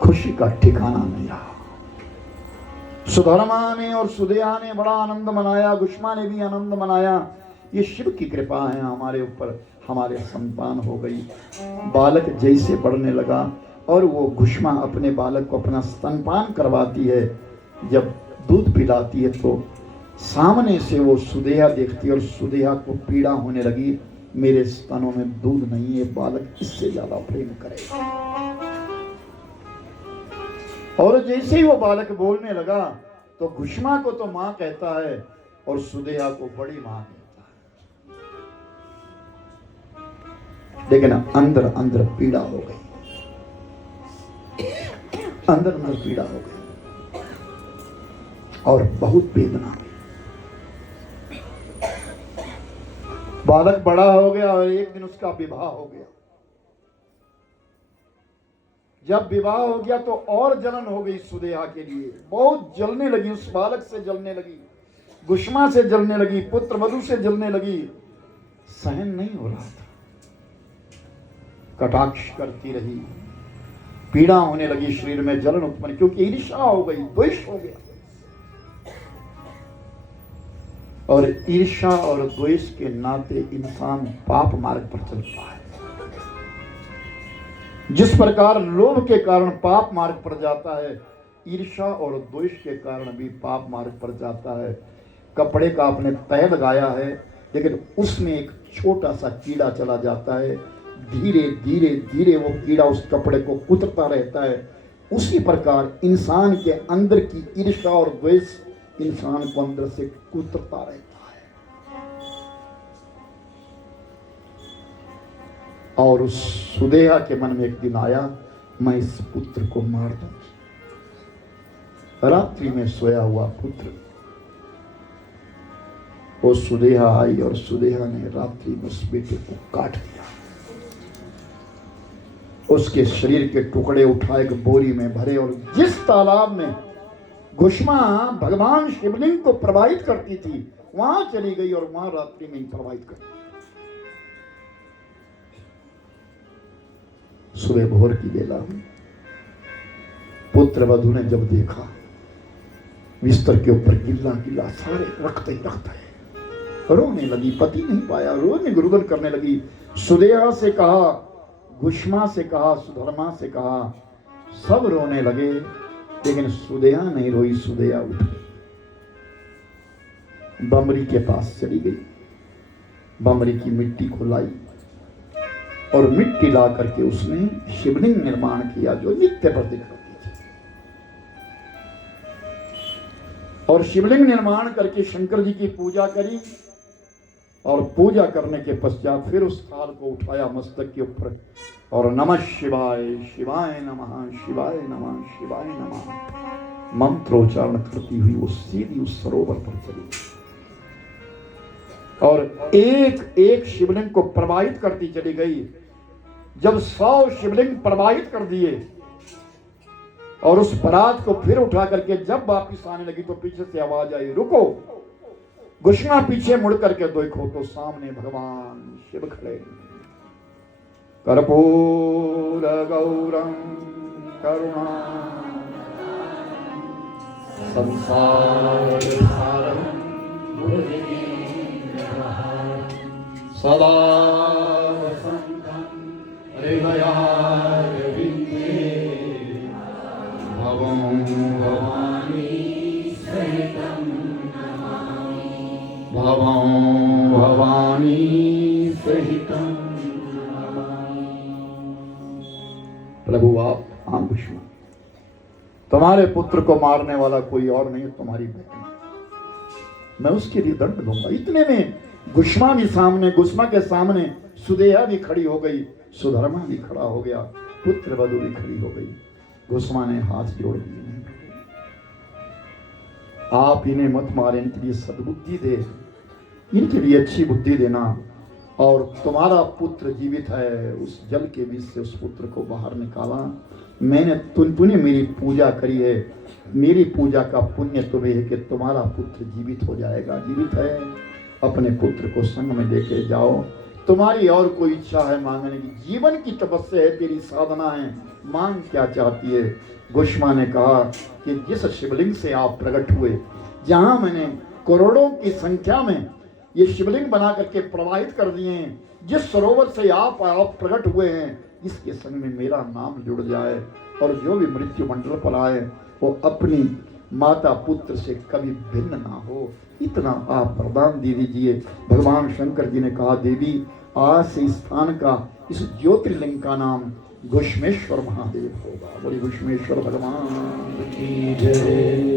खुशी का ठिकाना नहीं रहा। सुधर्मा ने और सुदेहा ने बड़ा आनंद मनाया, गुष्मा ने भी आनंद मनाया। ये शिव की कृपा है हमारे ऊपर, हमारे संतान हो गई। बालक जैसे बढ़ने लगा और वो गुष्मा अपने बालक को अपना स्तनपान करवाती है, जब दूध पिलाती है तो सामने से वो सुदेहा देखती है और सुदेहा को पीड़ा होने लगी, मेरे स्तनों में दूध नहीं है, बालक इससे ज्यादा प्रेम करेगा। और जैसे ही वो बालक बोलने लगा तो गुष्मा को तो मां कहता है और सुदेहा को बड़ी मां कहता है। लेकिन अंदर अंदर पीड़ा हो गई, अंदर अंदर पीड़ा हो गई और बहुत वेदना हुई। बालक बड़ा हो गया और एक दिन उसका विवाह हो गया। जब विवाह हो गया तो और जलन हो गई सुदेहा के लिए, बहुत जलने लगी, उस बालक से जलने लगी, गुष्मा से जलने लगी, पुत्र वधू से जलने लगी। सहन नहीं हो रहा था, कटाक्ष करती रही, पीड़ा होने लगी, शरीर में जलन उत्पन्न, क्योंकि ईर्ष्या हो गई, द्वेष हो गया। और ईर्ष्या और द्वेष के नाते इंसान पाप मार्ग पर चलता है। जिस प्रकार लोभ के कारण पाप मार्ग पर जाता है, ईर्ष्या और द्वेष के कारण भी पाप मार्ग पर जाता है। कपड़े का आपने तह लगाया है, लेकिन उसमें एक छोटा सा कीड़ा चला जाता है, धीरे धीरे धीरे वो कीड़ा उस कपड़े को कुतरता रहता है। उसी प्रकार इंसान के अंदर की ईर्ष्या और द्वेष इंसान को अंदर से कुतरता रहता है। और उस सुदेहा के मन में एक दिन आया, मैं इस पुत्र को मार दूंगी। रात्रि में सोया हुआ पुत्र, वो सुदेहा आई और सुदेहा ने रात्रि में उस बेटे को काट दिया। उसके शरीर के टुकड़े उठा एक बोरी में भरे और जिस तालाब में गुष्मा भगवान शिवलिंग को प्रवाहित करती थी वहां चली गई और वहां रात्रि में ही प्रवाहित कर दी। सुबह भोर की बेला हुई, पुत्र वधू ने जब देखा बिस्तर के ऊपर गिल्ला गिल्ला सारे रक्त ही रक्त है, रोने लगी, पति नहीं पाया, रोने गुरुदन करने लगी। सुदेहा से कहा, गुष्मा से कहा, सुधर्मा से कहा, सब रोने लगे, लेकिन सुदेहा नहीं रोई। सुदेहा उठ गई, बमरी के पास चली गई, बमरी की मिट्टी को लाई और मिट्टी ला करके उसने शिवलिंग निर्माण किया जो नित्य प्रतिदिन करती थी। और शिवलिंग निर्माण करके शंकर जी की पूजा करी और पूजा करने के पश्चात फिर उस थाल को उठाया मस्तक के ऊपर और नमः शिवाय, शिवाय नमः, शिवाय नमः, शिवाय नमः मंत्रोच्चारण करती हुई वो सीधी उस सरोवर पर चली और एक एक शिवलिंग को प्रवाहित करती चली गई। जब 100 शिवलिंग प्रवाहित कर दिए और उस परात को फिर उठा करके जब वापिस आने लगी तो पीछे से आवाज आई, रुको। गुष्मा पीछे मुड़ करके देखो तो सामने भगवान शिव खड़े। कर्पूर गौरम करुणा संसार सारम सदा हृदयारविन्दे भवं भवानी सहितं नमामि, भवं भवानी सहितं नमामि। प्रभु आप गुष्मा, तुम्हारे पुत्र को मारने वाला कोई और नहीं, तुम्हारी बहन, मैं उसके लिए दंड दूंगा। इतने में गुष्मा भी सामने, गुष्मा के सामने सुदेहा भी खड़ी हो गई, सुधर्मा भी खड़ा हो गया, पुत्र वधू भी खड़ी हो गई। गुष्मा ने हाथ जोड़ दिए, आप इन्हें मत मारे, इनके लिए सद्बुद्धि दे, इनके लिए अच्छी बुद्धि देना, और तुम्हारा पुत्र जीवित है। उस जल के बीच से उस पुत्र को बाहर निकाला। मैंने तूने मेरी पूजा करी है, मेरी पूजा का पुण्य तुम्हें है कि तुम्हारा पुत्र जीवित हो जाएगा। जीवित है, अपने पुत्र को संग में लेके जाओ, तुम्हारी और कोई इच्छा है मांगने की? जीवन की तपस्या है, तेरी साधना है, मांग क्या चाहती है? घुष्मा ने कहा कि जिस शिवलिंग से आप प्रकट हुए, जहां मैंने करोड़ों की संख्या में ये शिवलिंग बना करके प्रवाहित कर दिए हैं, जिस सरोवर से आप प्रकट हुए हैं, इसके संग में मेरा नाम जुड़ जाए और जो भी मृत्यु मंडल पर आए वो अपनी माता पुत्र से कभी भिन्न ना हो, इतना आप वरदान दे दीजिए। भगवान शंकर जी ने कहा, देवी आज से इस स्थान का, इस ज्योतिर्लिंग का नाम घुष्मेश्वर महादेव होगा। बोली घुष्मेश्वर भगवान की जय।